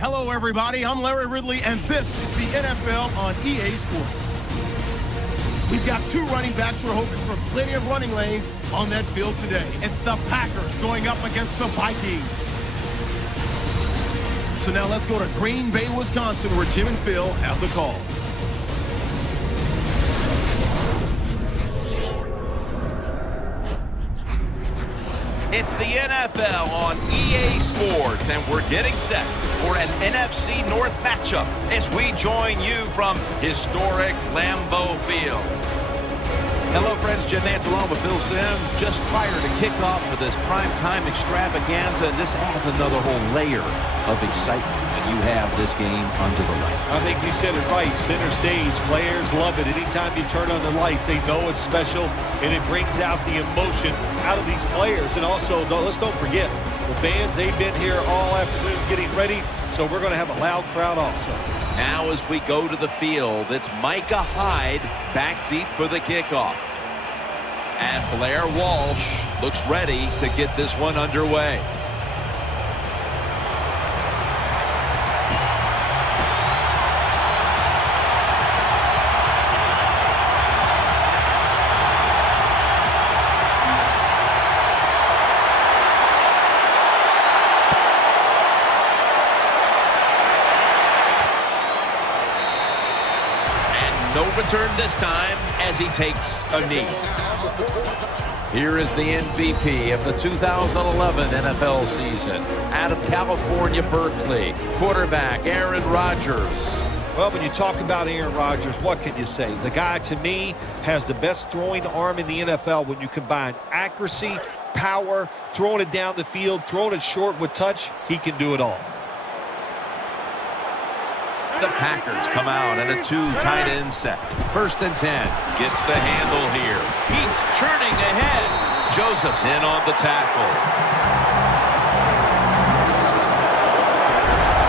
Hello, everybody. I'm Larry Ridley, and this is the NFL on EA Sports. We've got two running backs who are hoping for plenty of running lanes on that field today. It's the Packers going up against the Vikings. So now let's go to Green Bay, Wisconsin, where Jim and Phil have the call. It's the NFL on EA Sports, and we're getting set for an NFC North matchup as we join you from historic Lambeau Field. Hello, friends. Jim Nance along with Phil Sim. Just prior to kickoff for this primetime extravaganza, and this adds another whole layer of excitement when you have this game under the light. I think you said it right. Center stage. Players love it. Anytime you turn on the lights, they know it's special, and it brings out the emotion out of these players. And also, let's don't forget, the fans, they've been here all afternoon getting ready, so we're going to have a loud crowd also. Now as we go to the field, it's Micah Hyde back deep for the kickoff. And Blair Walsh looks ready to get this one underway. No return this time as he takes a knee. Here is the MVP of the 2011 NFL season. Out of California, Berkeley, quarterback Aaron Rodgers. Well, when you talk about Aaron Rodgers, what can you say? The guy, to me, has the best throwing arm in the NFL when you combine accuracy, power, throwing it down the field, throwing it short with touch. He can do it all. The Packers come out in a two tight end set. 1st and 10. Gets the handle here. He's churning ahead. Joseph's in on the tackle.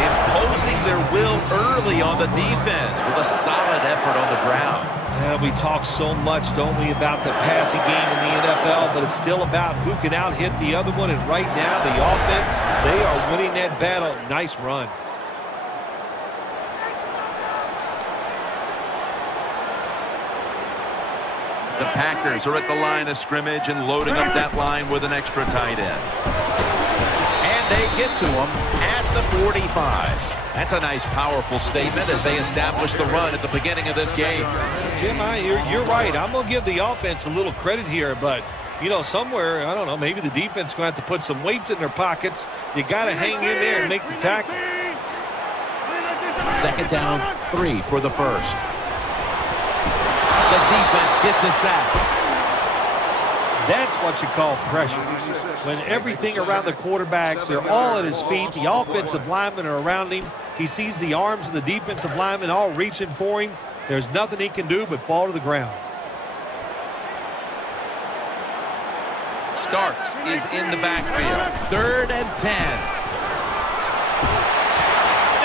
Imposing their will early on the defense with a solid effort on the ground. We talk so much, don't we, about the passing game in the NFL, but it's still about who can out-hit the other one. And right now, the offense, they are winning that battle. Nice run. The Packers are at the line of scrimmage and loading up that line with an extra tight end. And they get to him at the 45. That's a nice, powerful statement as they establish the run at the beginning of this game. Jim, you're right. I'm going to give the offense a little credit here, but, you know, somewhere, I don't know, maybe the defense is going to have to put some weights in their pockets. You got to hang in there and make the tackle. 2nd down, 3 for the first. The defense gets a sack. That's what you call pressure. When everything around the quarterback, they're all at his feet. The offensive linemen are around him. He sees the arms of the defensive linemen all reaching for him. There's nothing he can do but fall to the ground. Starks is in the backfield. 3rd and 10.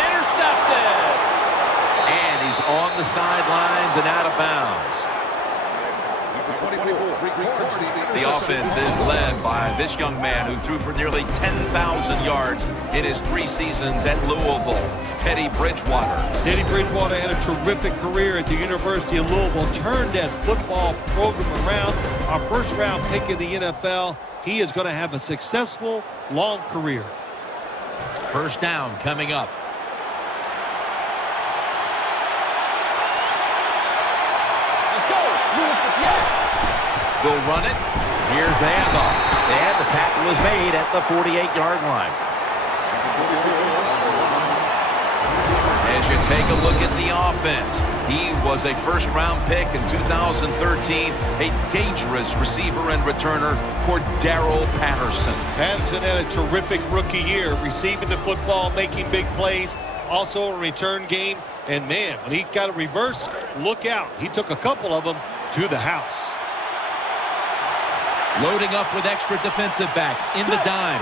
Intercepted. And he's on the sidelines and out of bounds. The offense is led by this young man who threw for nearly 10,000 yards in his 3 seasons at Louisville, Teddy Bridgewater. Teddy Bridgewater had a terrific career at the University of Louisville, turned that football program around. Our first-round pick in the NFL. He is going to have a successful, long career. 1st down coming up. They'll run it. Here's the handoff. And the tackle is made at the 48-yard line. As you take a look at the offense, he was a first-round pick in 2013, a dangerous receiver and returner, Cordero Patterson. Patterson had a terrific rookie year, receiving the football, making big plays, also a return game. And, man, when he got a reverse, look out. He took a couple of them to the house. Loading up with extra defensive backs in the dime.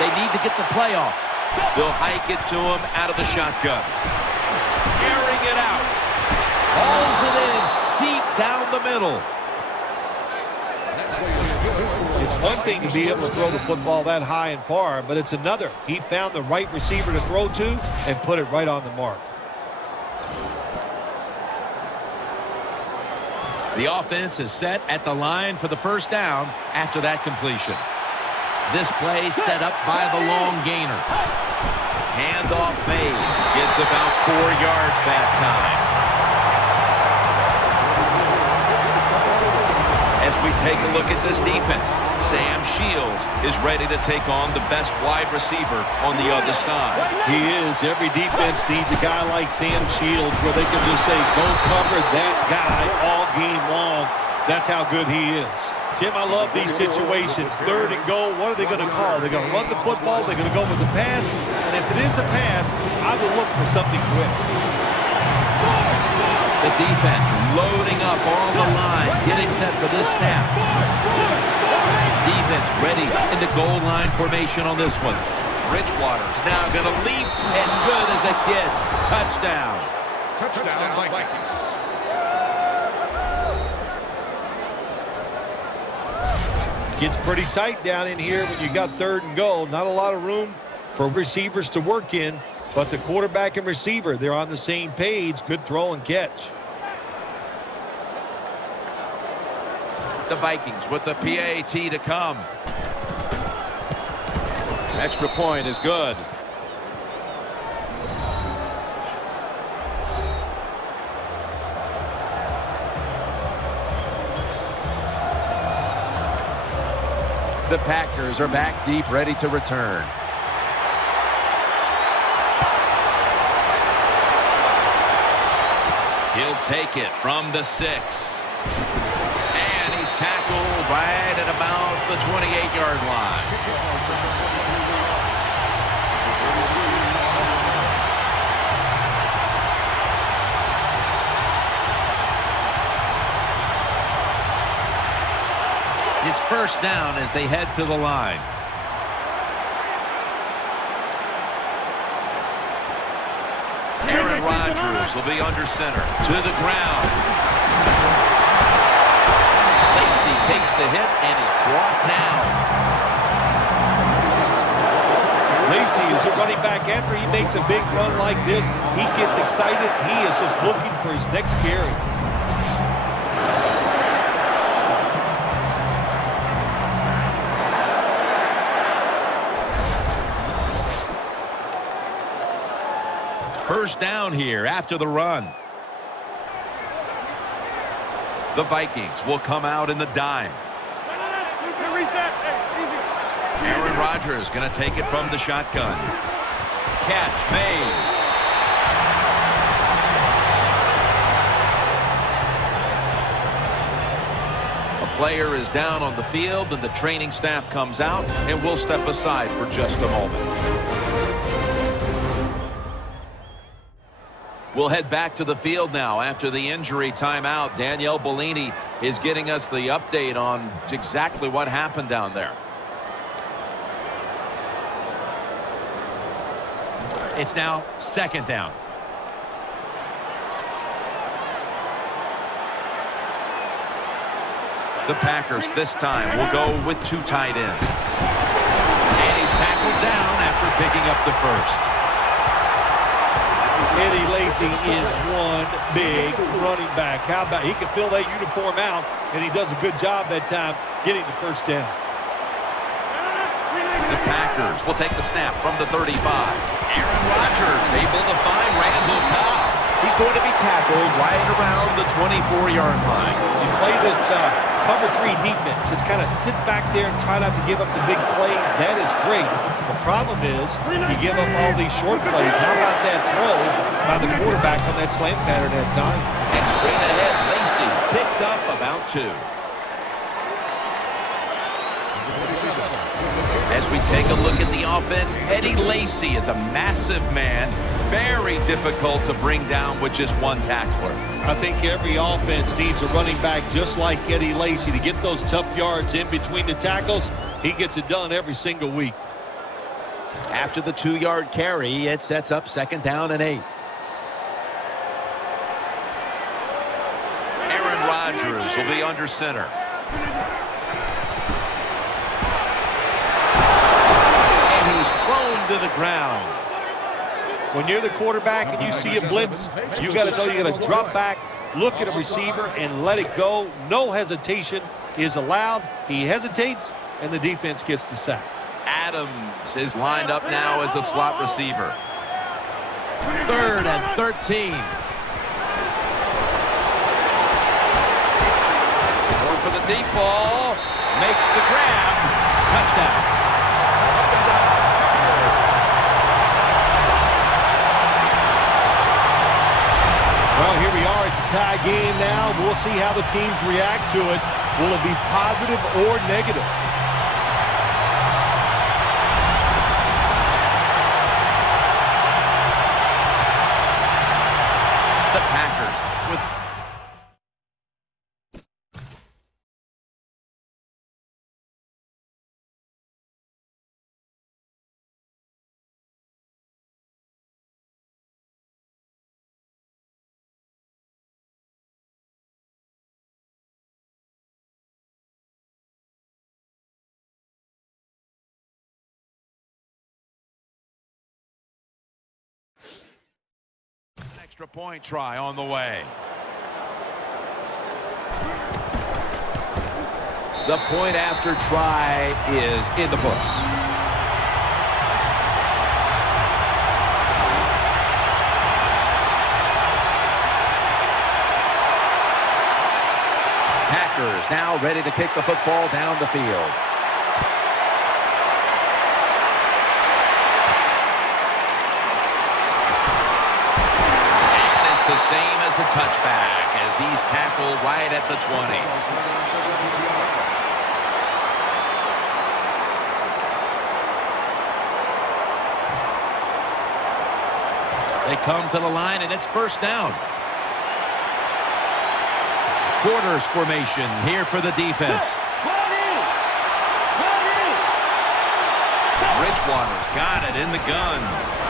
They need to get the play off. They'll hike it to him out of the shotgun. Airing it out. Hauls it in deep down the middle. It's one thing to be able to throw the football that high and far, but it's another. He found the right receiver to throw to and put it right on the mark. The offense is set at the line for the first down after that completion. This play set up by the long gainer. Handoff made. Gets about 4 yards that time. As we take a look at this defense, Sam Shields is ready to take on the best wide receiver on the other side. He is. Every defense needs a guy like Sam Shields where they can just say, go cover that guy all game long. That's how good he is. Jim, I love these situations. 3rd and goal, what are they going to call? They're going to run the football, they're going to go with the pass, and if it is a pass, I will look for something quick. The defense loading up on the line, getting set for this snap. Defense ready in the goal line formation on this one. Bridgewater's now going to leap as good as it gets. Touchdown. Touchdown, Vikings. Gets pretty tight down in here when you got 3rd and goal. Not a lot of room for receivers to work in, but the quarterback and receiver, they're on the same page. Good throw and catch. The Vikings with the PAT to come. Extra point is good. The Packers are back deep, ready to return. He'll take it from the 6. And he's tackled right at about the 28-yard line. It's first down as they head to the line. Aaron Rodgers will be under center. To the ground. Lacey takes the hit and is brought down. Lacey is a running back. After he makes a big run like this, he gets excited. He is just looking for his next carry. First down here after the run. The Vikings will come out in the dime. Aaron Rodgers going to take it from the shotgun. Catch made. A player is down on the field, and the training staff comes out, and we'll step aside for just a moment. We'll head back to the field now after the injury timeout. Danielle Bellini is getting us the update on exactly what happened down there. It's now second down. The Packers this time will go with 2 tight ends. And he's tackled down after picking up the first. Eddie Lacy is one big running back. How about he can fill that uniform out, and he does a good job that time getting the first down. The Packers will take the snap from the 35. Aaron Rodgers able to find Randall Cobb. He's going to be tackled right around the 24-yard line. You play this cover 3 defense. Just kind of sit back there and try not to give up the big play. That is great. The problem is you give up all these short plays. How about that throw by the quarterback on that slant pattern that time? And straight ahead, Lacey picks up about 2. As we take a look at the offense, Eddie Lacy is a massive man. Very difficult to bring down with just one tackler. I think every offense needs a running back just like Eddie Lacy to get those tough yards in between the tackles. He gets it done every single week. After the 2-yard carry, it sets up second down and 8. Aaron Rodgers will be under center. to the ground. When you're the quarterback and you see a blitz, you got to know you got to drop back, look at a receiver, and let it go. No hesitation is allowed. He hesitates, and the defense gets the sack. Adams is lined up now as a slot receiver. 3rd and 13. Going for the deep ball. Makes the grab. Touchdown. Well, here we are. It's a tie game now. We'll see how the teams react to it. Will it be positive or negative? The Packers with extra point try on the way. The point after try is in the books. Packers now ready to kick the football down the field. The same as a touchback as he's tackled right at the 20. They come to the line, and it's 1st down. Quarters formation here for the defense. Bridgewater's got it in the gun.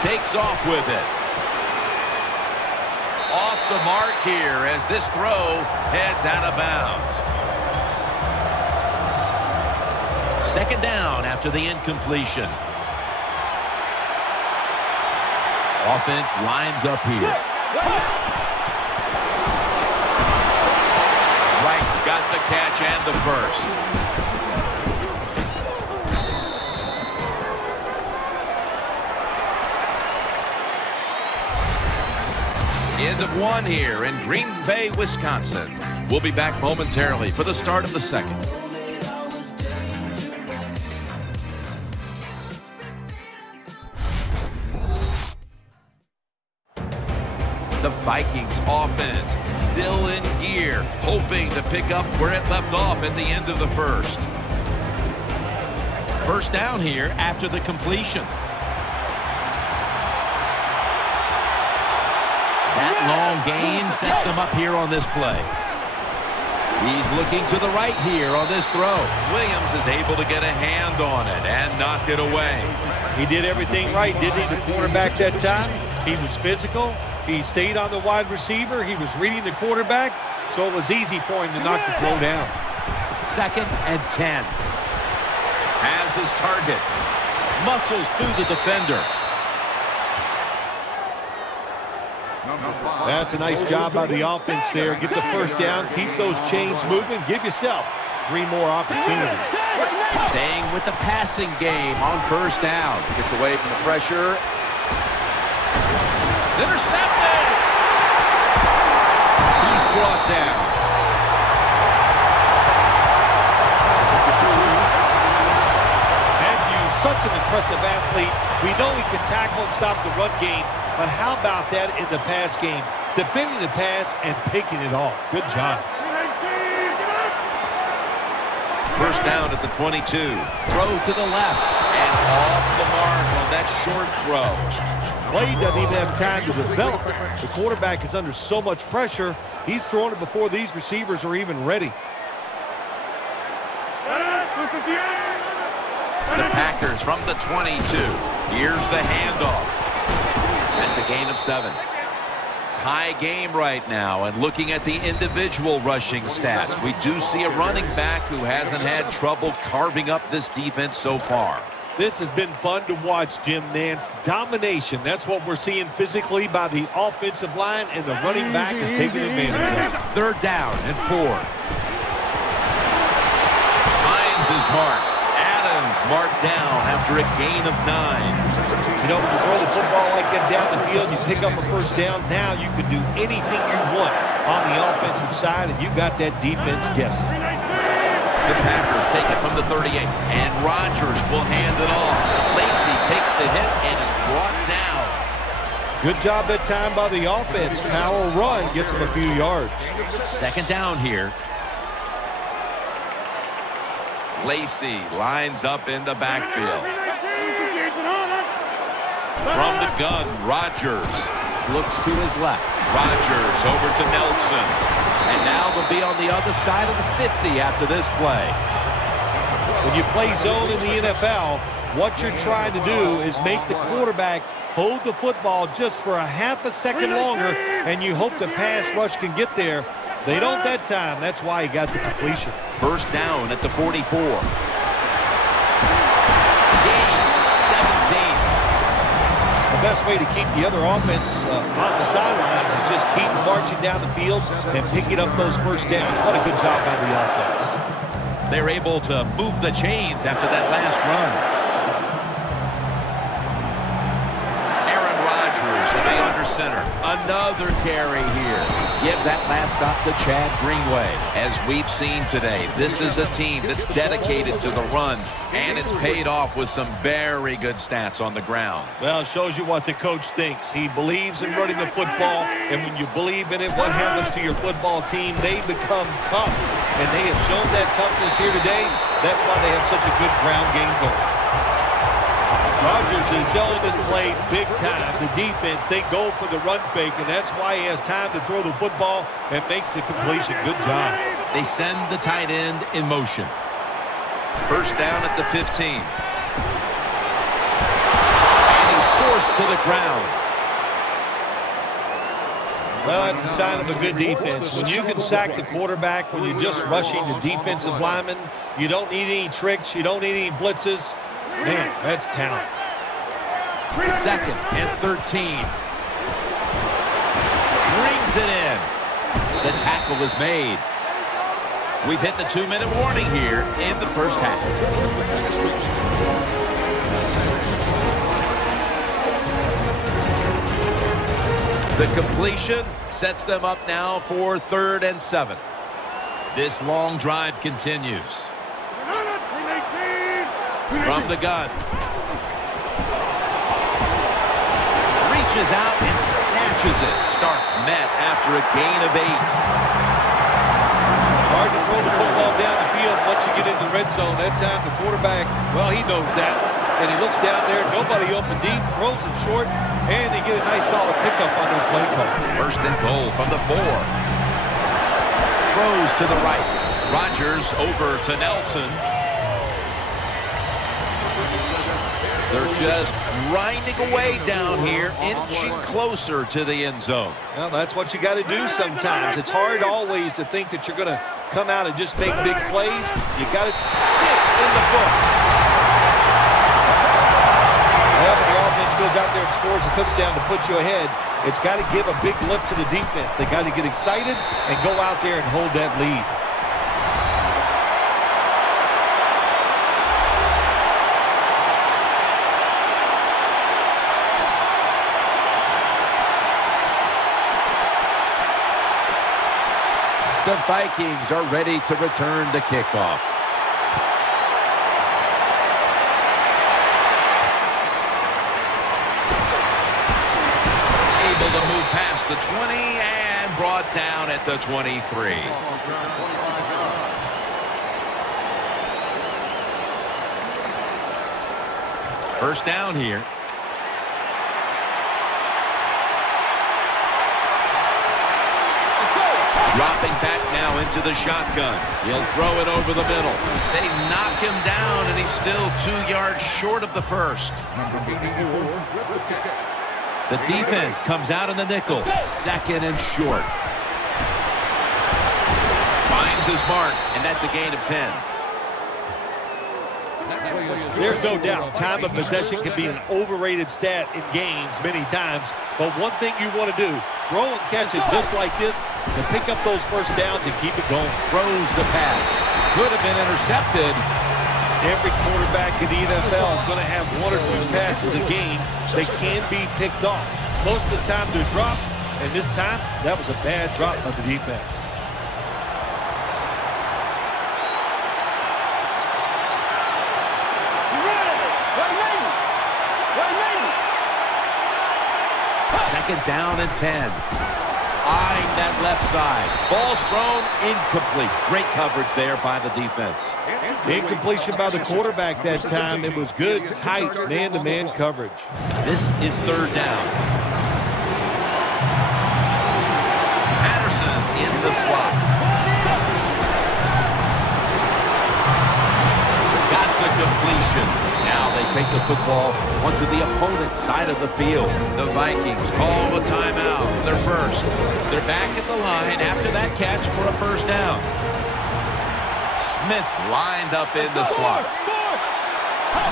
Takes off with it. Off the mark here as this throw heads out of bounds. 2nd down after the incompletion. Offense lines up here. Wright's got the catch and the first. End of 1 here in Green Bay, Wisconsin. We'll be back momentarily for the start of the 2nd. The Vikings offense still in gear, hoping to pick up where it left off at the end of the 1st. 1st down here after the completion. That long gain sets them up here on this play. He's looking to the right here on this throw. Williams is able to get a hand on it and knock it away. He did everything right, didn't he, the quarterback that time? He was physical. He stayed on the wide receiver. He was reading the quarterback, so it was easy for him to knock the throw down. 2nd and 10. Has his target. Muscles through the defender. That's a nice job by the offense there. Get the 1st down, keep those chains moving, give yourself 3 more opportunities. Staying with the passing game on 1st down. Gets away from the pressure. It's intercepted. He's brought down. Matthew's such an impressive athlete. We know he can tackle and stop the run game, but how about that in the pass game? Defending the pass and picking it off. Good job. 1st down at the 22. Throw to the left. And off the mark on that short throw. Play doesn't even have time to develop. The quarterback is under so much pressure, he's throwing it before these receivers are even ready. The Packers from the 22. Here's the handoff. That's a gain of 7. Tie game right now, and looking at the individual rushing stats, we do see a running back who hasn't had trouble carving up this defense so far. This has been fun to watch, Jim Nance. Domination. That's what we're seeing physically by the offensive line, and the running back is taking advantage of it. Third down and 4. Hines is marked. Adams marked down after a gain of 9. You know, when you throw the football like that down the field, you pick up a first down. Now you can do anything you want on the offensive side, and you got that defense guessing. The Packers take it from the 38, and Rodgers will hand it off. Lacy takes the hit and is brought down. Good job that time by the offense. Power run gets him a few yards. Second down here. Lacy lines up in the backfield. From the gun, Rodgers Looks to his left. Rodgers over to Nelson. And now they'll be on the other side of the 50 after this play. When you play zone in the NFL, what you're trying to do is make the quarterback hold the football just for a half a second longer, and you hope the pass rush can get there. They don't that time. That's why he got the completion. First down at the 44. The best way to keep the other offense on the sidelines is just keep marching down the field and picking up those first downs. What a good job by the offense. They're able to move the chains after that last run. Aaron Rodgers to be under center. Another carry here. Give that last stop to Chad Greenway. As we've seen today, this is a team that's dedicated to the run, and it's paid off with some very good stats on the ground. Well, it shows you what the coach thinks. He believes in running the football, and when you believe in it, what happens to your football team? They become tough, and they have shown that toughness here today. That's why they have such a good ground game going. Rodgers is selling his play big time. The defense, they go for the run fake, and that's why he has time to throw the football and makes the completion. Good job. They send the tight end in motion. First down at the 15. And he's forced to the ground. Well, that's a sign of a good defense. When you can sack the quarterback, when you're just rushing the defensive lineman, you don't need any tricks, you don't need any blitzes. Man, that's talent. Second and 13. Brings it in. The tackle is made. We've hit the 2-minute warning here in the first half. The completion sets them up now for 3rd and 7. This long drive continues. From the gun. Reaches out and snatches it. Starks met after a gain of 8. Hard to throw the football down the field once you get in the red zone. That time the quarterback, well, he knows that. And he looks down there, nobody open deep, throws it short, and they get a nice solid pickup on that play call. First and goal from the 4. Throws to the right. Rodgers over to Nelson. They're just grinding away down here, inching closer to the end zone. Well, that's what you got to do sometimes. It's hard always to think that you're going to come out and just make big plays. You got it. 6 in the books. Well, when your offense goes out there and scores a touchdown to put you ahead, it's got to give a big lift to the defense. They got to get excited and go out there and hold that lead. The Vikings are ready to return the kickoff. Able to move past the 20 and brought down at the 23. First down here. Dropping back now into the shotgun. He'll throw it over the middle. They knock him down, and he's still 2 yards short of the first. The defense comes out in the nickel. Second and short. Finds his mark, and that's a gain of 10. There's no doubt time of possession can be an overrated stat in games many times, but one thing you want to do, throw and catch it just like this and pick up those first downs and keep it going. Throws the pass. Could have been intercepted. Every quarterback in the NFL is going to have one or two passes a game that can be picked off. Most of the time they're dropped, and this time that was a bad drop by the defense. Second down and 10. Eyeing that left side. Ball's thrown incomplete. Great coverage there by the defense. Incompletion by the quarterback that time. It was good, tight, man-to-man coverage. This is third down. Patterson's in the slot. Got the completion. Now they take the football onto the opponent's side of the field. The Vikings call a timeout. They're first. They're back at the line after that catch for a first down. Smith's lined up in the slot.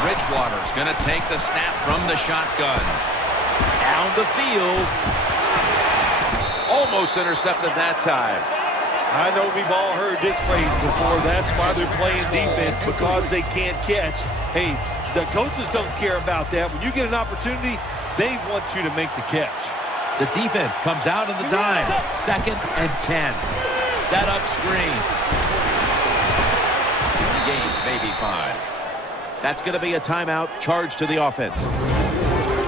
Bridgewater's going to take the snap from the shotgun. Down the field. Almost intercepted that time. I know we've all heard this phrase before. That's why they're playing defense, because they can't catch. Hey, the coaches don't care about that. When you get an opportunity, they want you to make the catch. The defense comes out in the dime. Second and 10. Set up screen. Gains maybe 5. That's going to be a timeout charged to the offense.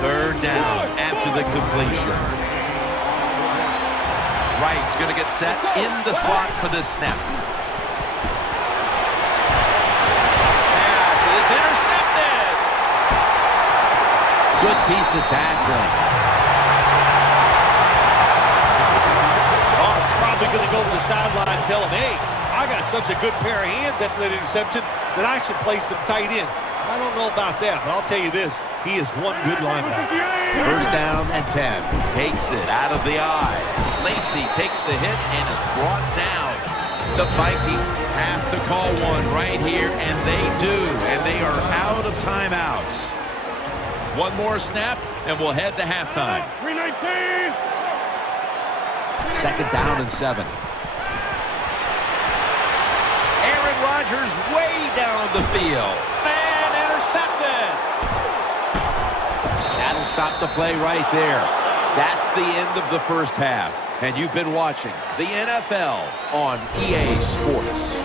Third down after the completion. Wright's going to get set in the slot for this snap. Pass is intercepted. Good piece of tackling. Oh, it's probably going to go to the sideline and tell him, hey, I got such a good pair of hands after that interception that I should play some tight end. I don't know about that, but I'll tell you this, he is one good linebacker. First down and 10. Takes it out of the eye. Lacey takes the hit and is brought down. The Vikings have to call one right here, and they do. And they are out of timeouts. One more snap, and we'll head to halftime. 319. Second down and 7. Aaron Rodgers way down the field. And intercepted. That'll stop the play right there. That's the end of the first half. And you've been watching the NFL on EA Sports.